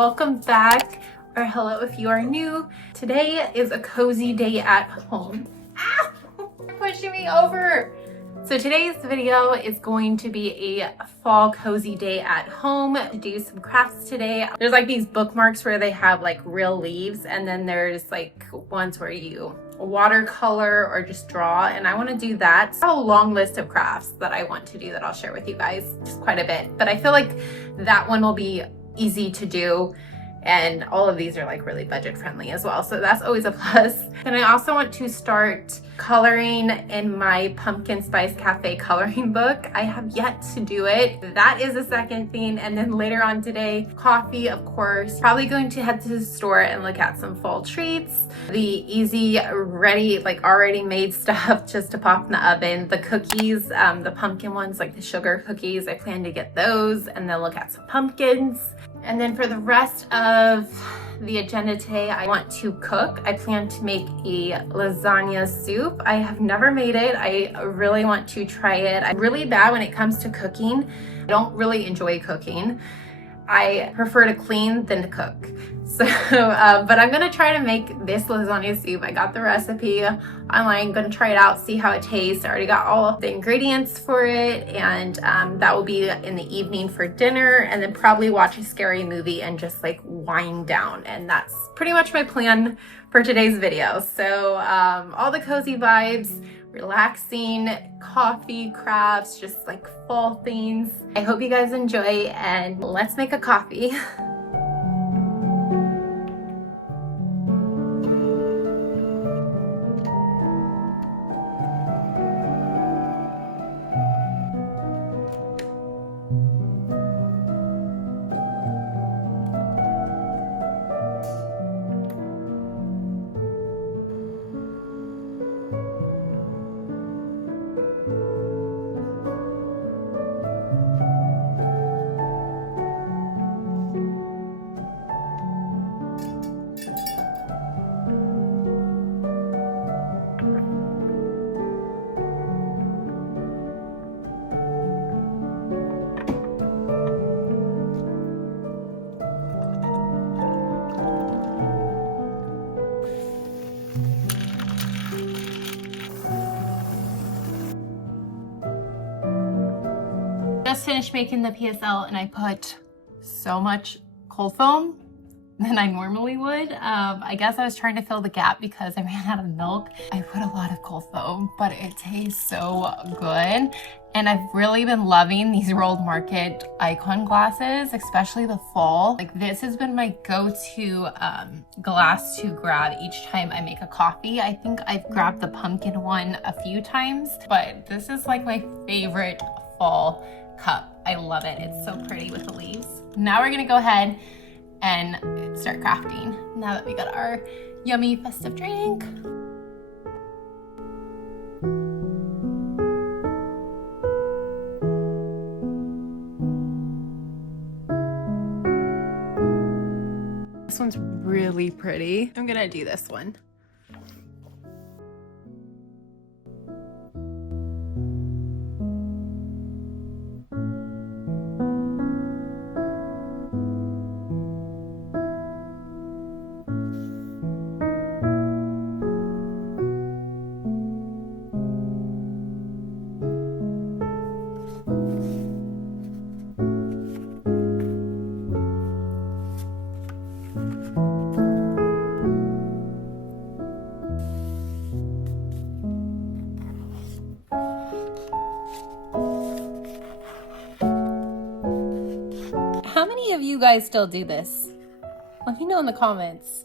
welcome back, or hello if you are new. Today is a cozy day at home. Ah, you're pushing me over. So today's video is going to be a fall cozy day at home. Do some crafts today. There's like these bookmarks where they have like real leaves, and then there's like ones where you watercolor or just draw, and I want to do that. I have a long list of crafts that I want to do that I'll share with you guys, just quite a bit, but I feel like that one will be easy to do, and all of these are like really budget friendly as well, so that's always a plus. And I also want to start coloring in my pumpkin spice cafe coloring book. I have yet to do it. That is a second thing. And then later on today, coffee, of course. Probably going to head to the store and look at some fall treats, the easy ready, like already made stuff just to pop in the oven. The cookies, the pumpkin ones, like the sugar cookies, I plan to get those, and then look at some pumpkins. And then for the rest of the agenda today, I want to cook. I plan to make a lasagna soup. I have never made it. I really want to try it. I'm really bad when it comes to cooking. I don't really enjoy cooking. I prefer to clean than to cook. So, but I'm gonna try to make this lasagna soup. I got the recipe online, gonna try it out, see how it tastes. I already got all the ingredients for it, and that will be in the evening for dinner, and then probably watch a scary movie and just like wind down. And that's pretty much my plan for today's video. So all the cozy vibes, relaxing, coffee, crafts, just like fall things. I hope you guys enjoy, and let's make a coffee. Just finished making the PSL, and I put so much cold foam than I normally would. I guess I was trying to fill the gap because I ran out of milk. I put a lot of cold foam, but it tastes so good. And I've really been loving these World Market icon glasses, especially the fall. Like, this has been my go-to glass to grab each time I make a coffee. I think I've grabbed the pumpkin one a few times, but this is like my favorite fall cup. I love it. It's so pretty with the leaves. Now we're gonna go ahead and start crafting now that we got our yummy festive drink. This one's really pretty. I'm gonna do this one. How many of you guys still do this? Let me know in the comments.